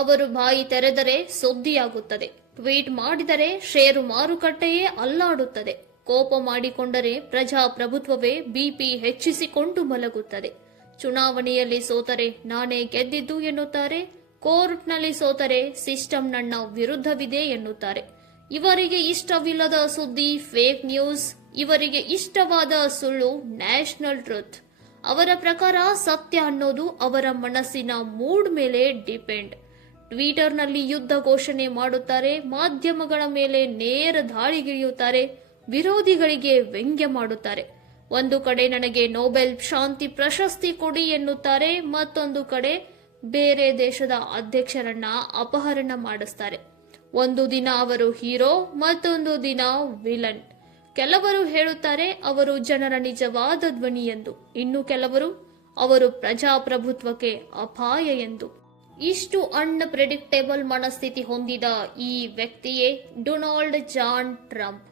ಅವರು ಬಾಯಿ ತೆರೆದರೆ ಸುದ್ದಿಯಾಗುತ್ತದೆ. ಟ್ವೀಟ್ ಮಾಡಿದರೆ ಷೇರು ಮಾರುಕಟ್ಟೆಯೇ ಅಲ್ಲಾಡುತ್ತದೆ. ಕೋಪ ಮಾಡಿಕೊಂಡರೆ ಪ್ರಜಾಪ್ರಭುತ್ವವೇ ಬಿಪಿ ಹೆಚ್ಚಿಸಿಕೊಂಡು ಮಲಗುತ್ತದೆ. ಚುನಾವಣೆಯಲ್ಲಿ ಸೋತರೆ ನಾನೇ ಗೆದ್ದಿದ್ದು ಎನ್ನುತ್ತಾರೆ. ಕೋರ್ಟ್ನಲ್ಲಿ ಸೋತರೆ ಸಿಸ್ಟಮ್ ನನ್ನ ವಿರುದ್ಧವಿದೆ ಎನ್ನುತ್ತಾರೆ. ಇವರಿಗೆ ಇಷ್ಟವಿಲ್ಲದ ಸುದ್ದಿ ಫೇಕ್ ನ್ಯೂಸ್, ಇವರಿಗೆ ಇಷ್ಟವಾದ ಸುಳ್ಳು ನ್ಯಾಷನಲ್ ಟ್ರುತ್. ಅವರ ಪ್ರಕಾರ ಸತ್ಯ ಅನ್ನೋದು ಅವರ ಮನಸ್ಸಿನ ಮೂಡ್ ಮೇಲೆ ಡಿಪೆಂಡ್. ಟ್ವಿಟರ್ನಲ್ಲಿ ಯುದ್ಧ ಘೋಷಣೆ ಮಾಡುತ್ತಾರೆ, ಮಾಧ್ಯಮಗಳ ಮೇಲೆ ನೇರ ದಾಳಿಗಿಳಿಯುತ್ತಾರೆ, ವಿರೋಧಿಗಳಿಗೆ ವ್ಯಂಗ್ಯ ಮಾಡುತ್ತಾರೆ. ಒಂದು ಕಡೆ ನನಗೆ ನೊಬೆಲ್ ಶಾಂತಿ ಪ್ರಶಸ್ತಿ ಕೊಡಿ ಎನ್ನುತ್ತಾರೆ, ಮತ್ತೊಂದು ಕಡೆ ಬೇರೆ ದೇಶದ ಅಧ್ಯಕ್ಷರನ್ನ ಅಪಹರಣ ಮಾಡಿಸ್ತಾರೆ. ಒಂದು ದಿನ ಅವರು ಹೀರೋ, ಮತ್ತೊಂದು ದಿನ ವಿಲನ್. ಕೆಲವರು ಹೇಳುತ್ತಾರೆ ಅವರು ಜನರ ನಿಜವಾದ ಧ್ವನಿ ಎಂದು, ಇನ್ನು ಕೆಲವರು ಅವರು ಪ್ರಜಾಪ್ರಭುತ್ವಕ್ಕೆ ಅಪಾಯ ಎಂದು. ಇಷ್ಟು ಅನ್ಪ್ರೆಡಿಕ್ಟೇಬಲ್ ಮನಸ್ಥಿತಿ ಹೊಂದಿದ ಈ ವ್ಯಕ್ತಿಯೇ ಡೊನಾಲ್ಡ್ ಜಾನ್ ಟ್ರಂಪ್.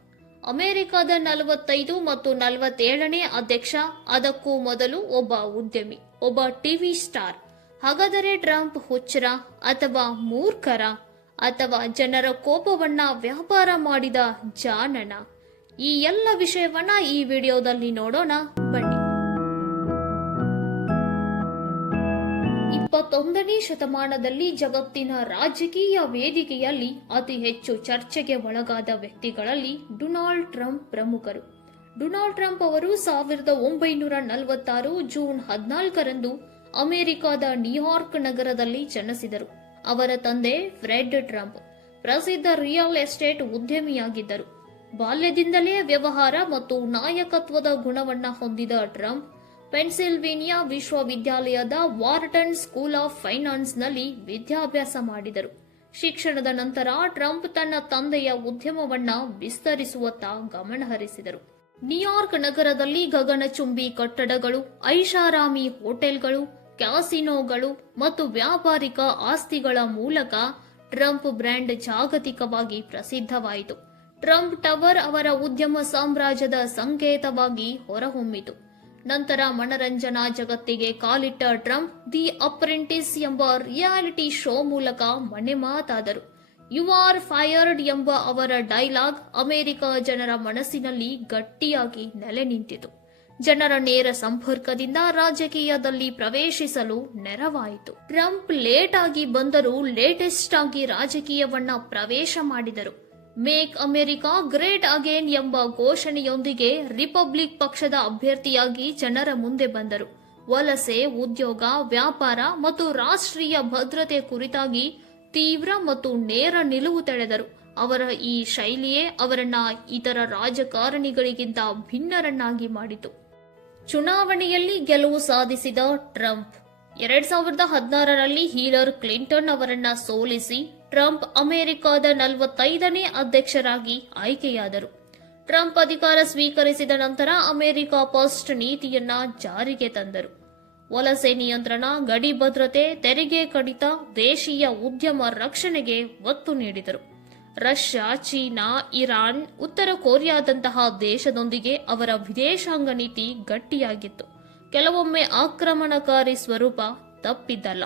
ಅಮೆರಿಕದ 45 ಮತ್ತು 47ನೇ ಅಧ್ಯಕ್ಷ, ಅದಕ್ಕೂ ಮೊದಲು ಒಬ್ಬ ಉದ್ಯಮಿ, ಒಬ್ಬ ಟಿವಿ ಸ್ಟಾರ್. ಹಾಗಾದರೆ ಟ್ರಂಪ್ ಹುಚ್ಚರ ಅಥವಾ ಮೂರ್ಖರ ಅಥವಾ ಜನರ ಕೋಪವನ್ನ ವ್ಯಾಪಾರ ಮಾಡಿದ ಜಾಣನ? ಈ ಎಲ್ಲ ವಿಷಯವನ್ನ ಈ ವಿಡಿಯೋದಲ್ಲಿ ನೋಡೋಣ ಬನ್ನಿ. 21ನೇ ಶತಮಾನದಲ್ಲಿ ಜಗತ್ತಿನ ರಾಜಕೀಯ ವೇದಿಕೆಯಲ್ಲಿ ಅತಿ ಹೆಚ್ಚು ಚರ್ಚೆಗೆ ಒಳಗಾದ ವ್ಯಕ್ತಿಗಳಲ್ಲಿ ಡೊನಾಲ್ಡ್ ಟ್ರಂಪ್ ಪ್ರಮುಖರು. ಡೊನಾಲ್ಡ್ ಟ್ರಂಪ್ ಅವರು 1946 ಜೂನ್ 14ರಂದು ಅಮೆರಿಕದ ನ್ಯೂಯಾರ್ಕ್ ನಗರದಲ್ಲಿ ಜನಿಸಿದರು. ಅವರ ತಂದೆ ಫ್ರೆಡ್ ಟ್ರಂಪ್ ಪ್ರಸಿದ್ಧ ರಿಯಲ್ ಎಸ್ಟೇಟ್ ಉದ್ಯಮಿಯಾಗಿದ್ದರು. ಬಾಲ್ಯದಿಂದಲೇ ವ್ಯವಹಾರ ಮತ್ತು ನಾಯಕತ್ವದ ಗುಣವನ್ನ ಹೊಂದಿದ ಟ್ರಂಪ್ ಪೆನ್ಸಿಲ್ವೇನಿಯಾ ವಿಶ್ವವಿದ್ಯಾಲಯದ ವಾರ್ಟನ್ ಸ್ಕೂಲ್ ಆಫ್ ಫೈನಾನ್ಸ್ನಲ್ಲಿ ವಿದ್ಯಾಭ್ಯಾಸ ಮಾಡಿದರು. ಶಿಕ್ಷಣದ ನಂತರ ಟ್ರಂಪ್ ತನ್ನ ತಂದೆಯ ಉದ್ಯಮವನ್ನ ವಿಸ್ತರಿಸುವತ್ತ ಗಮನಹರಿಸಿದರು. ನ್ಯೂಯಾರ್ಕ್ ನಗರದಲ್ಲಿ ಗಗನಚುಂಬಿ ಕಟ್ಟಡಗಳು, ಐಷಾರಾಮಿ ಹೋಟೆಲ್ಗಳು, ಕ್ಯಾಸಿನೋಗಳು ಮತ್ತು ವ್ಯಾಪಾರಿಕ ಆಸ್ತಿಗಳ ಮೂಲಕ ಟ್ರಂಪ್ ಬ್ರ್ಯಾಂಡ್ ಜಾಗತಿಕವಾಗಿ ಪ್ರಸಿದ್ಧವಾಯಿತು. ಟ್ರಂಪ್ ಟವರ್ ಅವರ ಉದ್ಯಮ ಸಾಮ್ರಾಜ್ಯದ ಸಂಕೇತವಾಗಿ ಹೊರಹೊಮ್ಮಿತು. ನಂತರ ಮನರಂಜನಾ ಜಗತ್ತಿಗೆ ಕಾಲಿಟ್ಟ ಟ್ರಂಪ್ ದಿ ಅಪ್ರೆಂಟಿಸ್ ಎಂಬ ರಿಯಾಲಿಟಿ ಶೋ ಮೂಲಕ ಮನೆ ಮಾತಾದರು. ಯು ಆರ್ ಫೈರ್ಡ್ ಎಂಬ ಅವರ ಡೈಲಾಗ್ ಅಮೆರಿಕ ಜನರ ಮನಸ್ಸಿನಲ್ಲಿ ಗಟ್ಟಿಯಾಗಿ ನೆಲೆ ನಿಂತಿತು. ಜನರ ನೇರ ಸಂಪರ್ಕದಿಂದ ರಾಜಕೀಯದಲ್ಲಿ ಪ್ರವೇಶಿಸಲು ನೆರವಾಯಿತು. ಟ್ರಂಪ್ ಲೇಟ್ ಆಗಿ ಬಂದರೂ ಲೇಟೆಸ್ಟ್ ಆಗಿ ರಾಜಕೀಯವನ್ನ ಪ್ರವೇಶ ಮಾಡಿದರು. ಮೇಕ್ ಅಮೆರಿಕಾ ಗ್ರೇಟ್ ಅಗೇನ್ ಎಂಬ ಘೋಷಣೆಯೊಂದಿಗೆ ರಿಪಬ್ಲಿಕ್ ಪಕ್ಷದ ಅಭ್ಯರ್ಥಿಯಾಗಿ ಜನರ ಮುಂದೆ ಬಂದರು. ವಲಸೆ, ಉದ್ಯೋಗ, ವ್ಯಾಪಾರ ಮತ್ತು ರಾಷ್ಟ್ರೀಯ ಭದ್ರತೆ ಕುರಿತಾಗಿ ತೀವ್ರ ಮತ್ತು ನೇರ ನಿಲುವು ತಳೆದರು. ಅವರ ಈ ಶೈಲಿಯೇ ಅವರನ್ನ ಇತರ ರಾಜಕಾರಣಿಗಳಿಗಿಂತ ಭಿನ್ನರನ್ನಾಗಿ ಮಾಡಿತು. ಚುನಾವಣೆಯಲ್ಲಿ ಗೆಲುವು ಸಾಧಿಸಿದ ಟ್ರಂಪ್ 2016ರಲ್ಲಿ ಹಿಲರಿ ಕ್ಲಿಂಟನ್ ಅವರನ್ನ ಸೋಲಿಸಿ ಟ್ರಂಪ್ ಅಮೆರಿಕದ 45ನೇ ಅಧ್ಯಕ್ಷರಾಗಿ ಆಯ್ಕೆಯಾದರು. ಟ್ರಂಪ್ ಅಧಿಕಾರ ಸ್ವೀಕರಿಸಿದ ನಂತರ ಅಮೆರಿಕ ಫಸ್ಟ್ ನೀತಿಯನ್ನ ಜಾರಿಗೆ ತಂದರು. ವಲಸೆ ನಿಯಂತ್ರಣ, ಗಡಿ ಭದ್ರತೆ, ತೆರಿಗೆ ಕಡಿತ, ದೇಶೀಯ ಉದ್ಯಮ ರಕ್ಷಣೆಗೆ ಒತ್ತು ನೀಡಿದರು. ರಷ್ಯಾ, ಚೀನಾ, ಇರಾನ್, ಉತ್ತರ ಕೊರಿಯಾದಂತಹ ದೇಶದೊಂದಿಗೆ ಅವರ ವಿದೇಶಾಂಗ ನೀತಿ ಗಟ್ಟಿಯಾಗಿತ್ತು. ಕೆಲವೊಮ್ಮೆ ಆಕ್ರಮಣಕಾರಿ ಸ್ವರೂಪ ತಪ್ಪಿದ್ದಲ್ಲ.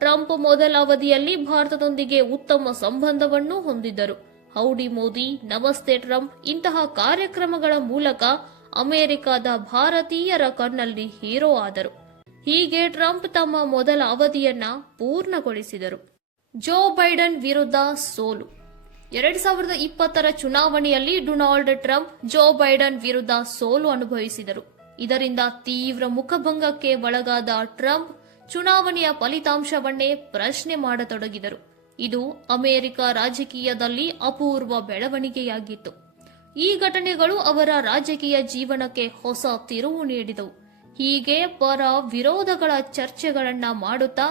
ಟ್ರಂಪ್ ಮೊದಲ ಅವಧಿಯಲ್ಲಿ ಭಾರತದೊಂದಿಗೆ ಉತ್ತಮ ಸಂಬಂಧವನ್ನು ಹೊಂದಿದ್ದರು. ಹೌಡಿ ಮೋದಿ, ನಮಸ್ತೆ ಟ್ರಂಪ್ ಇಂತಹ ಕಾರ್ಯಕ್ರಮಗಳ ಮೂಲಕ ಅಮೆರಿಕದ ಭಾರತೀಯರ ಕಣ್ಣಲ್ಲಿ ಹೀರೋ ಆದರು. ಹೀಗೆ ಟ್ರಂಪ್ ತಮ್ಮ ಮೊದಲ ಅವಧಿಯನ್ನ ಪೂರ್ಣಗೊಳಿಸಿದರು. ಜೋ ಬೈಡನ್ ವಿರುದ್ಧ ಸೋಲು. 2020ರ ಚುನಾವಣೆಯಲ್ಲಿ ಡೊನಾಲ್ಡ್ ಟ್ರಂಪ್ ಜೋ ಬೈಡನ್ ವಿರುದ್ಧ ಸೋಲು ಅನುಭವಿಸಿದರು. ಇದರಿಂದ ತೀವ್ರ ಮುಖಭಂಗಕ್ಕೆ ಒಳಗಾದ ಟ್ರಂಪ್ ಚುನಾವಣೆಯ ಫಲಿತಾಂಶವನ್ನೇ ಪ್ರಶ್ನೆ ಮಾಡತೊಡಗಿದರು. ಇದು ಅಮೆರಿಕ ರಾಜಕೀಯದಲ್ಲಿ ಅಪೂರ್ವ ಬೆಳವಣಿಗೆಯಾಗಿತ್ತು. ಈ ಘಟನೆಗಳು ಅವರ ರಾಜಕೀಯ ಜೀವನಕ್ಕೆ ಹೊಸ ತಿರುವು ನೀಡಿದವು. ಹೀಗೆ ಪರ ವಿರೋಧಗಳ ಚರ್ಚೆಗಳನ್ನ ಮಾಡುತ್ತಾ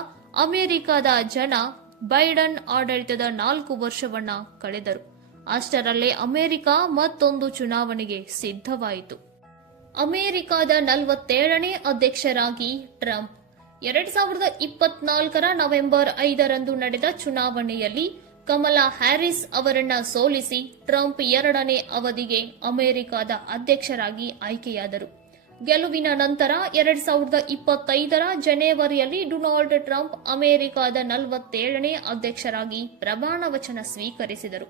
ಅಮೆರಿಕದ ಜನ ಬೈಡನ್ ಆಡಳಿತದ 4 ವರ್ಷವನ್ನ ಕಳೆದರು. ಅಷ್ಟರಲ್ಲೇ ಅಮೆರಿಕ ಮತ್ತೊಂದು ಚುನಾವಣೆಗೆ ಸಿದ್ಧವಾಯಿತು. ಅಮೆರಿಕದ 47ನೇ ಅಧ್ಯಕ್ಷರಾಗಿ ಟ್ರಂಪ್ 2024ರ ನವೆಂಬರ್ 5ರಂದು ನಡೆದ ಚುನಾವಣೆಯಲ್ಲಿ ಕಮಲಾ ಹ್ಯಾರಿಸ್ ಅವರನ್ನ ಸೋಲಿಸಿ ಟ್ರಂಪ್ 2ನೇ ಅವಧಿಗೆ ಅಮೆರಿಕದ ಅಧ್ಯಕ್ಷರಾಗಿ ಆಯ್ಕೆಯಾದರು. ಗೆಲುವಿನ ನಂತರ 2025ರ ಜನವರಿಯಲ್ಲಿ ಡೊನಾಲ್ಡ್ ಟ್ರಂಪ್ ಅಮೆರಿಕದ 47ನೇ ಅಧ್ಯಕ್ಷರಾಗಿ ಪ್ರಮಾಣ ವಚನ ಸ್ವೀಕರಿಸಿದರು.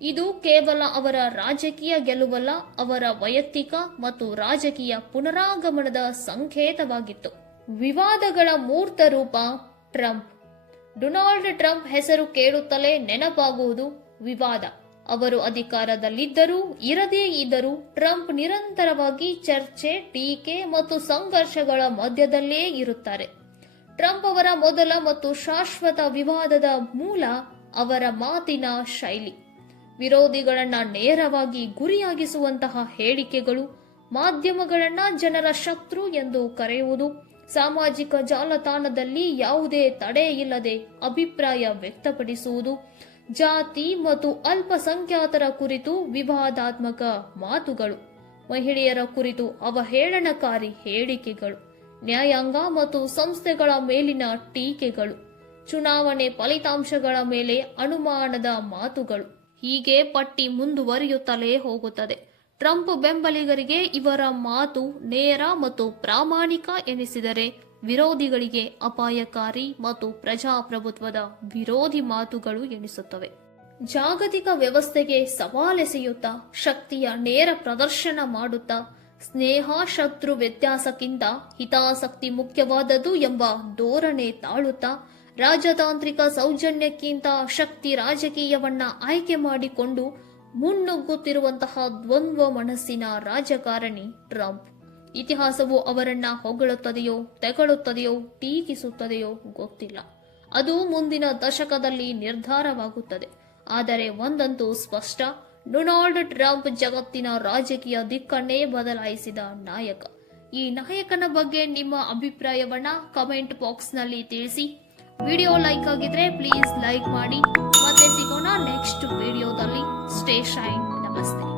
ಇದು ಕೇವಲ ಅವರ ರಾಜಕೀಯ ಗೆಲುವಲ್ಲ, ಅವರ ವೈಯಕ್ತಿಕ ಮತ್ತು ರಾಜಕೀಯ ಪುನರಾಗಮನದ ಸಂಕೇತವಾಗಿತ್ತು. ವಿವಾದಗಳ ಮೂರ್ತ ರೂಪ ಟ್ರಂಪ್. ಡೊನಾಲ್ಡ್ ಟ್ರಂಪ್ ಹೆಸರು ಕೇಳುತ್ತಲೇ ನೆನಪಾಗುವುದು ವಿವಾದ. ಅವರು ಅಧಿಕಾರದಲ್ಲಿದ್ದರೂ ಇರದೇ ಇದ್ದರೂ ಟ್ರಂಪ್ ನಿರಂತರವಾಗಿ ಚರ್ಚೆ, ಟೀಕೆ ಮತ್ತು ಸಂಘರ್ಷಗಳ ಮಧ್ಯದಲ್ಲೇ ಇರುತ್ತಾರೆ. ಟ್ರಂಪ್ ಅವರ ಮೊದಲ ಮತ್ತು ಶಾಶ್ವತ ವಿವಾದದ ಮೂಲ ಅವರ ಮಾತಿನ ಶೈಲಿ. ವಿರೋಧಿಗಳನ್ನ ನೇರವಾಗಿ ಗುರಿಯಾಗಿಸುವಂತಹ ಹೇಳಿಕೆಗಳು, ಮಾಧ್ಯಮಗಳನ್ನ ಜನರ ಶತ್ರು ಎಂದು ಕರೆಯುವುದು, ಸಾಮಾಜಿಕ ಜಾಲತಾಣದಲ್ಲಿ ಯಾವುದೇ ತಡೆ ಇಲ್ಲದೆ ಅಭಿಪ್ರಾಯ ವ್ಯಕ್ತಪಡಿಸುವುದು, ಜಾತಿ ಮತ್ತು ಅಲ್ಪಸಂಖ್ಯಾತರ ಕುರಿತು ವಿವಾದಾತ್ಮಕ ಮಾತುಗಳು, ಮಹಿಳೆಯರ ಕುರಿತು ಅವಹೇಳನಕಾರಿ ಹೇಳಿಕೆಗಳು, ನ್ಯಾಯಾಂಗ ಮತ್ತು ಸಂಸ್ಥೆಗಳ ಮೇಲಿನ ಟೀಕೆಗಳು, ಚುನಾವಣೆ ಫಲಿತಾಂಶಗಳ ಮೇಲೆ ಅನುಮಾನದ ಮಾತುಗಳು. ಹೀಗೆ ಪಟ್ಟಿ ಮುಂದುವರಿಯುತ್ತಲೇ ಹೋಗುತ್ತದೆ. ಟ್ರಂಪ್ ಬೆಂಬಲಿಗರಿಗೆ ಇವರ ಮಾತು ನೇರ ಮತ್ತು ಪ್ರಾಮಾಣಿಕ ಎನಿಸಿದರೆ, ವಿರೋಧಿಗಳಿಗೆ ಅಪಾಯಕಾರಿ ಮತ್ತು ಪ್ರಜಾಪ್ರಭುತ್ವದ ವಿರೋಧಿ ಮಾತುಗಳು ಎನಿಸುತ್ತವೆ. ಜಾಗತಿಕ ವ್ಯವಸ್ಥೆಗೆ ಸವಾಲೆಸೆಯುತ್ತಾ, ಶಕ್ತಿಯ ನೇರ ಪ್ರದರ್ಶನ ಮಾಡುತ್ತಾ, ಸ್ನೇಹ ಶತ್ರು ವ್ಯತ್ಯಾಸಕ್ಕಿಂತ ಹಿತಾಸಕ್ತಿ ಮುಖ್ಯವಾದದ್ದು ಎಂಬ ಧೋರಣೆ ತಾಳುತ್ತಾ, ರಾಜತಾಂತ್ರಿಕ ಸೌಜನ್ಯಕ್ಕಿಂತ ಶಕ್ತಿ ರಾಜಕೀಯವನ್ನ ಆಯ್ಕೆ ಮಾಡಿಕೊಂಡು ಮುನ್ನುಗ್ಗುತ್ತಿರುವಂತಹ ದ್ವಂದ್ವ ಮನಸ್ಸಿನ ರಾಜಕಾರಣಿ ಟ್ರಂಪ್. ಇತಿಹಾಸವು ಅವರನ್ನ ಹೊಗಳುತ್ತದೆಯೋ ತೆಗಳುತ್ತದೆಯೋ ಟೀಕಿಸುತ್ತದೆಯೋ ಗೊತ್ತಿಲ್ಲ. ಅದು ಮುಂದಿನ ದಶಕದಲ್ಲಿ ನಿರ್ಧಾರವಾಗುತ್ತದೆ. ಆದರೆ ಒಂದಂತೂ ಸ್ಪಷ್ಟ, ಡೊನಾಲ್ಡ್ ಟ್ರಂಪ್ ಜಗತ್ತಿನ ರಾಜಕೀಯ ದಿಕ್ಕನ್ನೇ ಬದಲಾಯಿಸಿದ ನಾಯಕ. ಈ ನಾಯಕನ ಬಗ್ಗೆ ನಿಮ್ಮ ಅಭಿಪ್ರಾಯವನ್ನ ಕಮೆಂಟ್ ಬಾಕ್ಸ್ನಲ್ಲಿ ತಿಳಿಸಿ. ವಿಡಿಯೋ ಲೈಕ್ ಆಗಿದ್ರೆ ಪ್ಲೀಸ್ ಲೈಕ್ ಮಾಡಿ. ಮತ್ತೆ ಸಿಗೋಣ ನೆಕ್ಸ್ಟ್ ವಿಡಿಯೋದಲ್ಲಿ. Stay shine. ನಮಸ್ತೆ.